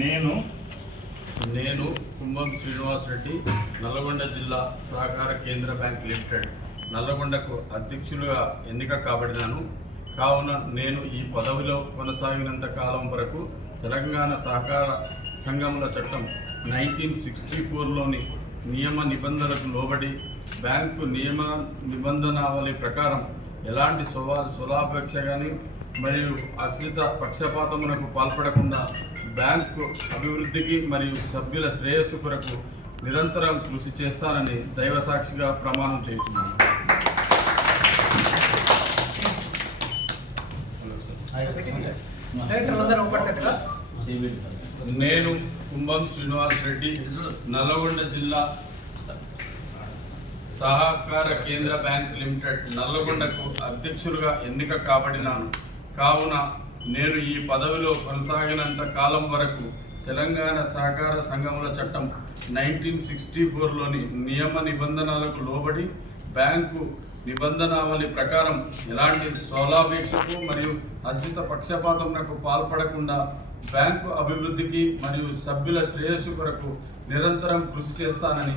నేను నేను కుంభం శ్రీనివాస్ రెడ్డి నల్లగొండ జిల్లా సహకార కేంద్ర బ్యాంక్ లిమిటెడ్. నల్లగొండకు అధ్యక్షులుగా ఎన్నిక కాబడినాను. కావున నేను ఈ పదవిలో కొనసాగినంత కాలం వరకు తెలంగాణ సహకార సంఘముల చట్టం నైన్టీన్ సిక్స్టీ ఫోర్లోని నియమ నిబంధనలకు లోబడి బ్యాంకు నియమ నిబంధనావళి ప్రకారం ఎలాంటి సువా సులాపేక్ష కానీ మరియు అశ్రిత పక్షపాతమునకు పాల్పడకుండా బ్యాంకు అభివృద్ధికి మరియు సభ్యుల శ్రేయస్సు కొరకు నిరంతరం కృషి చేస్తానని దైవ సాక్షిగా ప్రమాణం చేస్తున్నాను నేను కుంభం శ్రీనివాస్ రెడ్డి నల్లగొండ జిల్లా సహకార కేంద్ర బ్యాంక్ లిమిటెడ్ నల్లగొండకు అధ్యక్షులుగా ఎన్నిక కాబడినాను. కావున నేను ఈ పదవిలో కొనసాగినంత కాలం వరకు తెలంగాణ సహకార సంఘముల చట్టం నైన్టీన్ సిక్స్టీ ఫోర్లోని నియమ నిబంధనలకు లోబడి బ్యాంకు నిబంధనావళి ప్రకారం ఎలాంటి స్వలాపేక్షకు మరియు అసిత పక్షపాతమునకు పాల్పడకుండా బ్యాంకు అభివృద్ధికి మరియు సభ్యుల శ్రేయస్సు కొరకు నిరంతరం కృషి చేస్తానని